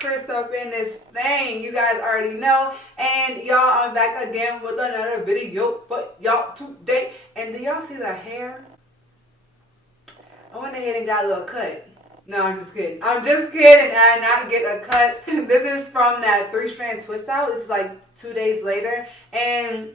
CurlieCrys up in this thing. You guys already know. And y'all, I'm back again with another video for y'all today. And do y'all see the hair? I went ahead and got a little cut. No, I'm just kidding. I'm just kidding. I did not get a cut. This is from that 3-strand twist out. It's like 2 days later. And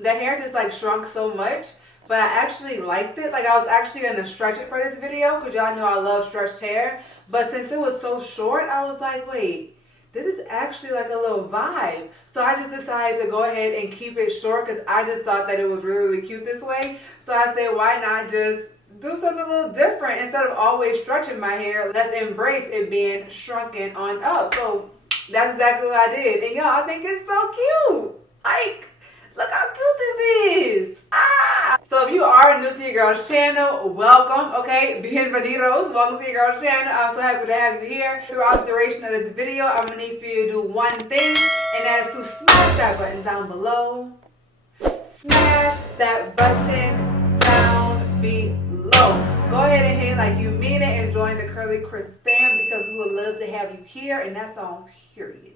the hair just like shrunk so much. But I actually liked it. Like I was actually going to stretch it for this video because y'all know I love stretched hair. But since it was so short, I was like, wait, this is actually like a little vibe. So I just decided to go ahead and keep it short because I just thought that it was really, really cute this way. So I said, why not just do something a little different instead of always stretching my hair? Let's embrace it being shrunken on up. So that's exactly what I did. And y'all, I think it's so cute. Like, look how cute this is. So if you are new to your girl's channel, welcome, okay? Bienvenidos. Welcome to your girl's channel. I'm so happy to have you here. Throughout the duration of this video, I'm going to need for you to do one thing, and that is to smash that button down below. Smash that button down below. Go ahead and hit like you mean it and join the CurlieCrys fam because we would love to have you here, and that's on period.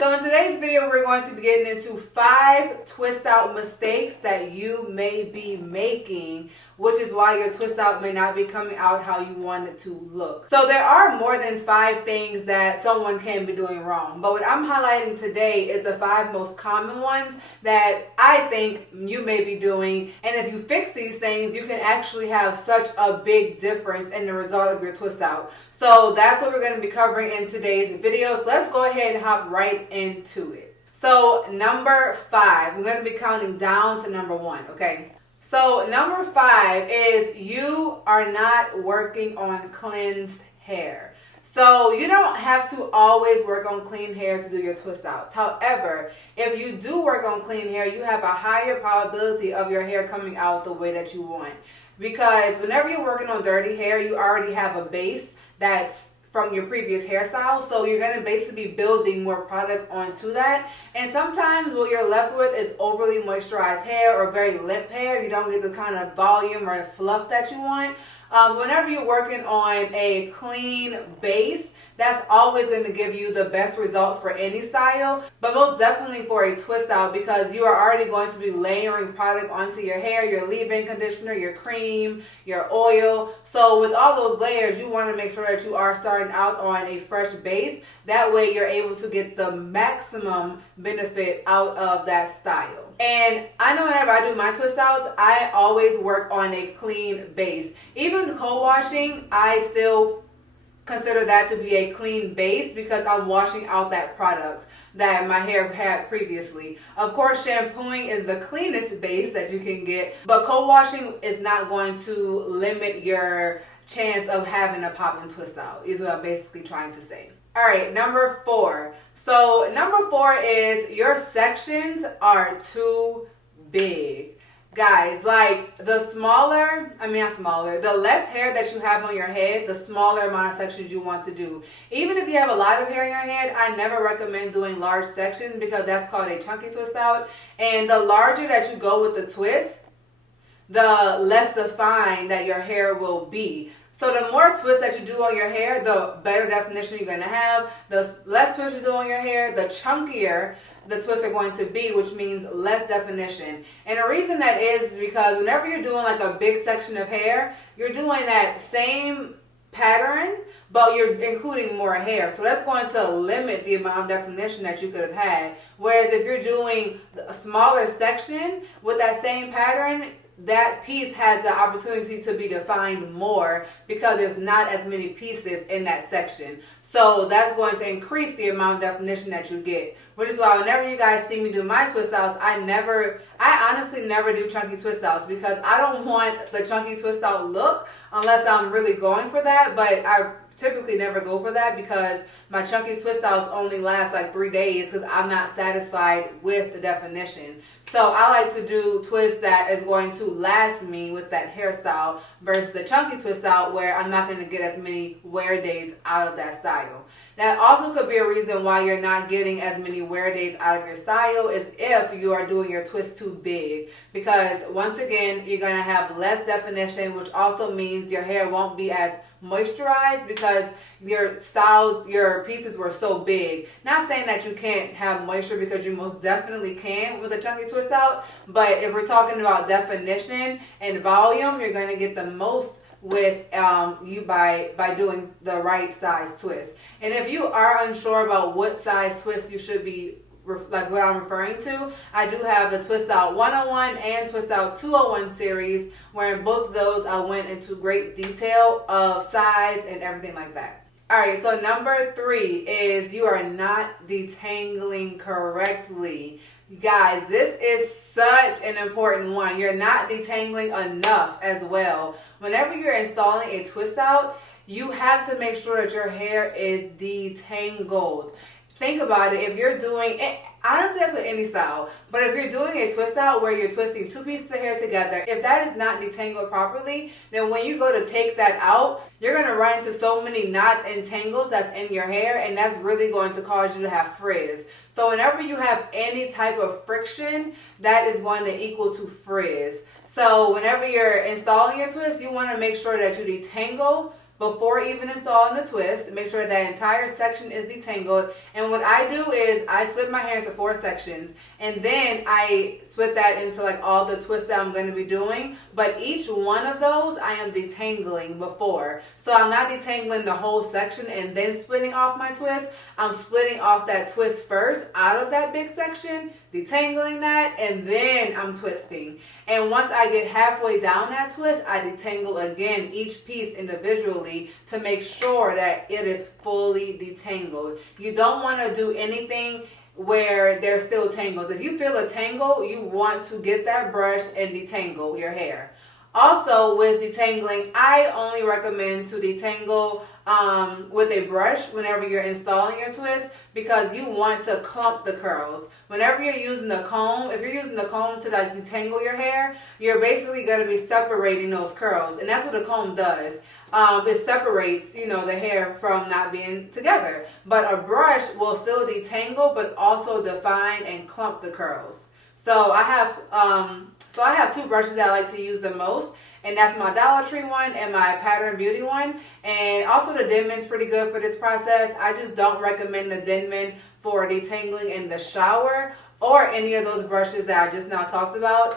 So in today's video, we're going to be getting into 5 twist out mistakes that you may be making, which is why your twist out may not be coming out how you want it to look. So there are more than 5 things that someone can be doing wrong, but what I'm highlighting today is the 5 most common ones that I think you may be doing, and if you fix these things, you can actually have such a big difference in the result of your twist out. So that's what we're going to be covering in today's video. So let's go ahead and hop right into it. So number 5, I'm going to be counting down to number 1, okay? So number 5 is you are not working on cleansed hair. So you don't have to always work on clean hair to do your twist outs. However, if you do work on clean hair, you have a higher probability of your hair coming out the way that you want. Because whenever you're working on dirty hair, you already have a base that's from your previous hairstyle, so you're going to basically be building more product onto that. And sometimes what you're left with is overly moisturized hair or very limp hair. You don't get the kind of volume or fluff that you want. Whenever you're working on a clean base, that's always going to give you the best results for any style, but most definitely for a twist out because you are already going to be layering product onto your hair, your leave-in conditioner, your cream, your oil. So with all those layers, you want to make sure that you are starting out on a fresh base. That way you're able to get the maximum benefit out of that style. And I know whenever I do my twist outs, I always work on a clean base. Even co-washing, I still consider that to be a clean base because I'm washing out that product that my hair had previously. Of course, shampooing is the cleanest base that you can get, but co-washing is not going to limit your chance of having a pop and twist out, is what I'm basically trying to say. All right, number 4. So number 4 is your sections are too big. Guys, like the less hair that you have on your head, the smaller amount of sections you want to do. Even if you have a lot of hair in your head, I never recommend doing large sections because that's called a chunky twist out. And the larger that you go with the twist, the less defined that your hair will be. So the more twists that you do on your hair, the better definition you're going to have. The less twists you do on your hair, the chunkier the twists are going to be, which means less definition. And the reason that is because whenever you're doing like a big section of hair, you're doing that same pattern, but you're including more hair. So that's going to limit the amount of definition that you could have had. Whereas if you're doing a smaller section with that same pattern, that piece has the opportunity to be defined more because there's not as many pieces in that section. So that's going to increase the amount of definition that you get. Which is why whenever you guys see me do my twist outs, I honestly never do chunky twist outs because I don't want the chunky twist out look unless I'm really going for that. But I typically never go for that because my chunky twist outs only last like 3 days because I'm not satisfied with the definition. So I like to do twists that is going to last me with that hairstyle versus the chunky twist out where I'm not going to get as many wear days out of that style. That also could be a reason why you're not getting as many wear days out of your style is if you are doing your twist too big. Because once again, you're going to have less definition, which also means your hair won't be as moisturized because your pieces were so big. Not saying that you can't have moisture, because you most definitely can with a chunky twist out, but if we're talking about definition and volume, you're going to get the most with you by doing the right size twist. And if you are unsure about what size twist you should be, like what I'm referring to, I do have the Twistout 101 and Twistout 201 series, where in both of those I went into great detail of size and everything like that. Alright, so number 3 is you are not detangling correctly. You guys, this is such an important one. You're not detangling enough as well. Whenever you're installing a twist out, you have to make sure that your hair is detangled. Think about it. If you're doing it, honestly, that's with any style, but if you're doing a twist out where you're twisting 2 pieces of hair together, if that is not detangled properly, then when you go to take that out, you're going to run into so many knots and tangles that's in your hair, and that's really going to cause you to have frizz. So whenever you have any type of friction, that is going to equal to frizz. So whenever you're installing your twist, you want to make sure that you detangle before even installing the twist. Make sure that entire section is detangled. And what I do is I split my hair into 4 sections, and then I split that into like all the twists that I'm going to be doing. But each one of those I am detangling before. So I'm not detangling the whole section and then splitting off my twist. I'm splitting off that twist first out of that big section, detangling that, and then I'm twisting. And once I get halfway down that twist, I detangle again each piece individually to make sure that it is fully detangled. You don't want to do anything where there's still tangles. If you feel a tangle, you want to get that brush and detangle your hair. Also, with detangling, I only recommend to detangle with a brush whenever you're installing your twist, because you want to clump the curls. Whenever you're using the comb, if you're using the comb to like detangle your hair, you're basically going to be separating those curls, and that's what a comb does. It separates, you know, the hair from not being together. But a brush will still detangle, but also define and clump the curls. So I have 2 brushes that I like to use the most, and that's my Dollar Tree one and my Pattern Beauty one. And also the Denman's pretty good for this process. I just don't recommend the Denman for detangling in the shower or any of those brushes that I just now talked about.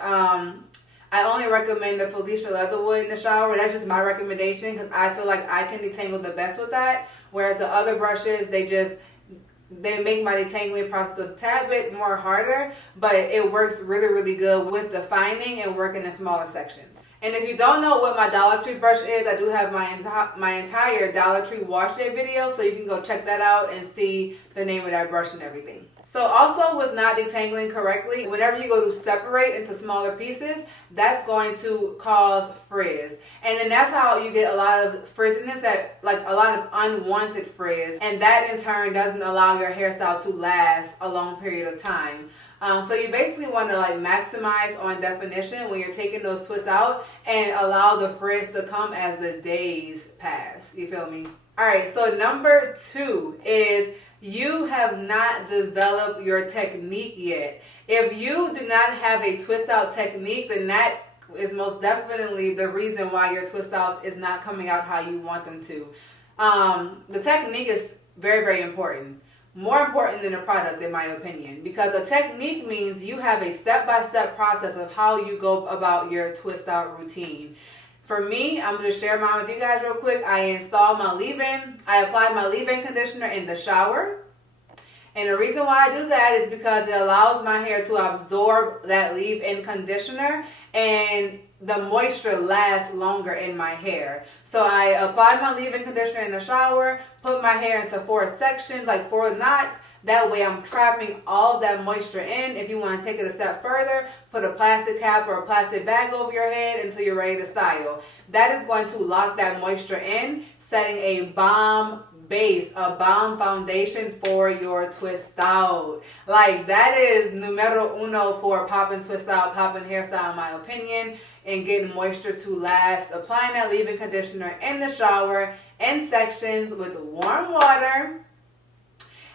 I only recommend the Felicia Leatherwood in the shower. That's just my recommendation, because I feel like I can detangle the best with that. Whereas the other brushes, they make my detangling process a tad bit more harder, but it works really, really good with defining and working in smaller sections. And if you don't know what my Dollar Tree brush is, I do have my entire Dollar Tree wash day video, so you can go check that out and see the name of that brush and everything. So also with not detangling correctly, whenever you go to separate into smaller pieces, that's going to cause frizz. And then that's how you get a lot of frizziness, that like a lot of unwanted frizz. And that in turn doesn't allow your hairstyle to last a long period of time. So you basically want to like maximize on definition when you're taking those twists out, and allow the frizz to come as the days pass. You feel me? Alright, so number 2 is you have not developed your technique yet. If you do not have a twist out technique, then that is most definitely the reason why your twist out is not coming out how you want them to. The technique is very, very important. More important than the product, in my opinion, because a technique means you have a step-by-step process of how you go about your twist out routine. For me, I'm going to share mine with you guys real quick. I installed my leave-in. I applied my leave-in conditioner in the shower. And the reason why I do that is because it allows my hair to absorb that leave-in conditioner, and the moisture lasts longer in my hair. So I applied my leave-in conditioner in the shower, put my hair into 4 sections, like 4 knots. That way I'm trapping all of that moisture in. If you want to take it a step further, put a plastic cap or a plastic bag over your head until you're ready to style. That is going to lock that moisture in, setting a bomb base, a bomb foundation for your twist out. Like, that is numero uno for popping twist out, popping hairstyle, in my opinion, and getting moisture to last. Applying that leave-in conditioner in the shower in sections with warm water,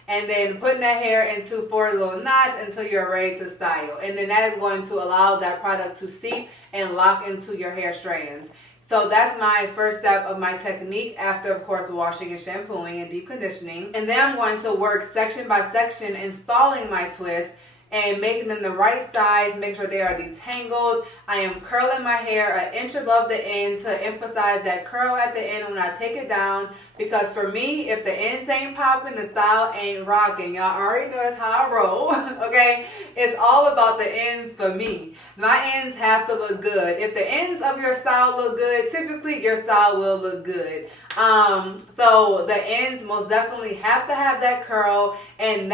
and then putting that hair into 4 little knots until you're ready to style. And then that is going to allow that product to seep and lock into your hair strands. So that's my first step of my technique after, of course, washing and shampooing and deep conditioning. And then I'm going to work section by section, installing my twists and making them the right size, make sure they are detangled. I am curling my hair an inch above the end to emphasize that curl at the end when I take it down, because for me, if the ends ain't popping, the style ain't rocking. Y'all already know that's how I roll, okay? It's all about the ends for me. My ends have to look good. If the ends of your style look good, typically your style will look good. So the ends most definitely have to have that curl, and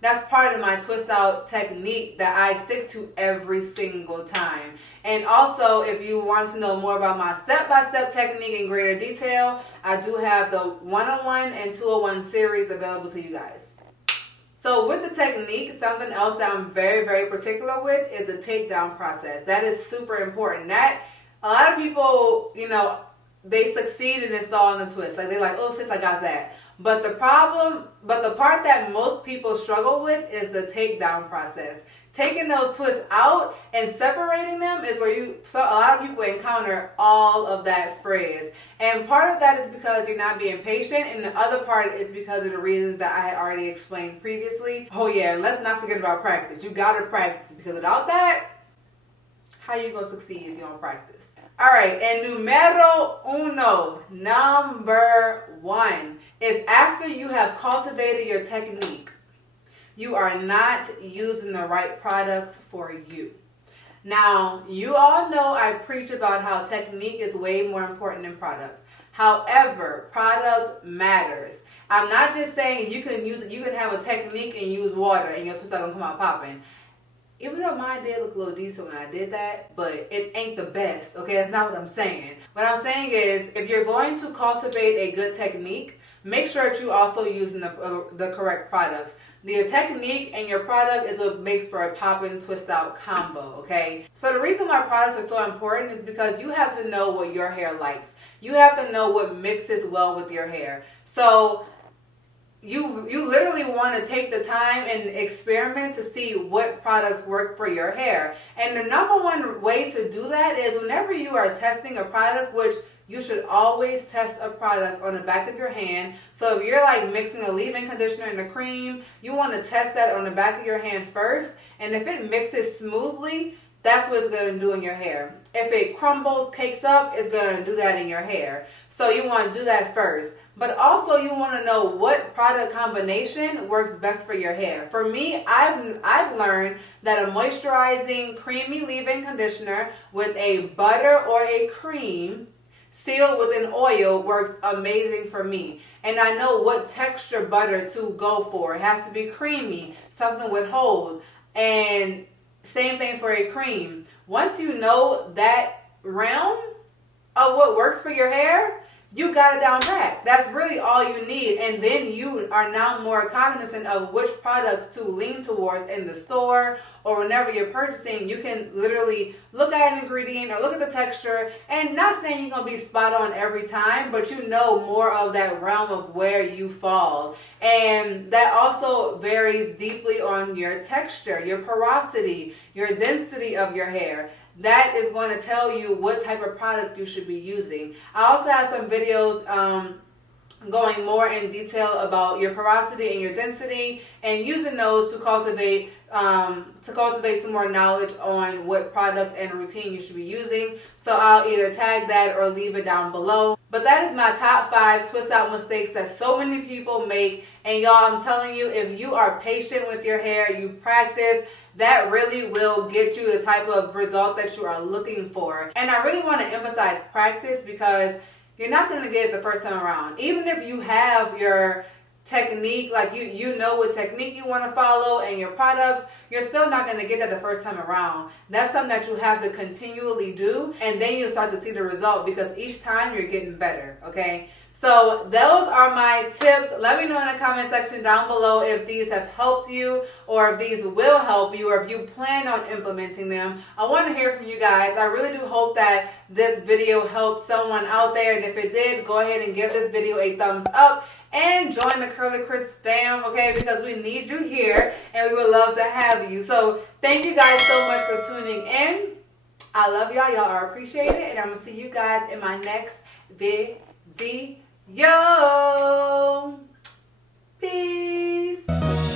that's part of my twist out technique that I stick to every single time. And also, if you want to know more about my step-by-step technique in greater detail, I do have the 101 and 201 series available to you guys. So with the technique, something else that I'm very, very particular with is the takedown process. That is super important. That a lot of people, they succeed in installing the twist. Like they're like, oh sis, I got that. But the part that most people struggle with is the takedown process. Taking those twists out and separating them is where a lot of people encounter all of that frizz. And part of that is because you're not being patient, and the other part is because of the reasons that I had already explained previously. Oh yeah, and let's not forget about practice. You gotta practice, because without that, how you gonna succeed if you don't practice? Alright, and number one, is after you have cultivated your technique, you are not using the right products for you. Now, you all know I preach about how technique is way more important than products. However, product matters. I'm not just saying you can have a technique and use water and your twist out gonna come out popping. Even though mine did look a little decent when I did that, but it ain't the best, okay? That's not what I'm saying. What I'm saying is, if you're going to cultivate a good technique, make sure that you also using the correct products. Your technique and your product is what makes for a poppin' twist out combo, okay? So the reason why products are so important is because you have to know what your hair likes. You have to know what mixes well with your hair. So you literally want to take the time and experiment to see what products work for your hair. And the number one way to do that is whenever you are testing a product, which you should always test a product on the back of your hand. So if you're like mixing a leave-in conditioner and a cream, you want to test that on the back of your hand first. And if it mixes smoothly, that's what it's going to do in your hair. If it crumbles, cakes up, it's going to do that in your hair. So you want to do that first. But also you want to know what product combination works best for your hair. For me, I've learned that a moisturizing, creamy leave-in conditioner with a butter or a cream sealed with an oil works amazing for me. And I know what texture butter to go for. It has to be creamy, something with hold. And same thing for a cream. Once you know that realm of what works for your hair, you got it down pat. That's really all you need. And then you are now more cognizant of which products to lean towards in the store, or whenever you're purchasing, you can literally look at an ingredient or look at the texture, and not saying you're going to be spot on every time, but you know more of that realm of where you fall. And that also varies deeply on your texture, your porosity, your density of your hair. That is going to tell you what type of product you should be using. I also have some videos going more in detail about your porosity and your density, and using those to cultivate some more knowledge on what products and routine you should be using. So I'll either tag that or leave it down below. But that is my top 5 twist out mistakes that so many people make. And y'all, I'm telling you, if you are patient with your hair, you practice, that really will get you the type of result that you are looking for. And I really want to emphasize practice, because you're not going to get it the first time around. Even if you have your technique, like you know what technique you want to follow and your products, you're still not going to get that the first time around. That's something that you have to continually do, and then you start to see the result, because each time you're getting better, okay? So those are my tips. Let me know in the comment section down below if these have helped you, or if these will help you, or if you plan on implementing them. I want to hear from you guys. I really do hope that this video helped someone out there, and if it did, go ahead and give this video a thumbs up and join the CurlieCrys fam, okay? Because we need you here, and we would love to have you. So thank you guys so much for tuning in. I love y'all. Y'all are appreciated. And I'm going to see you guys in my next video. Peace.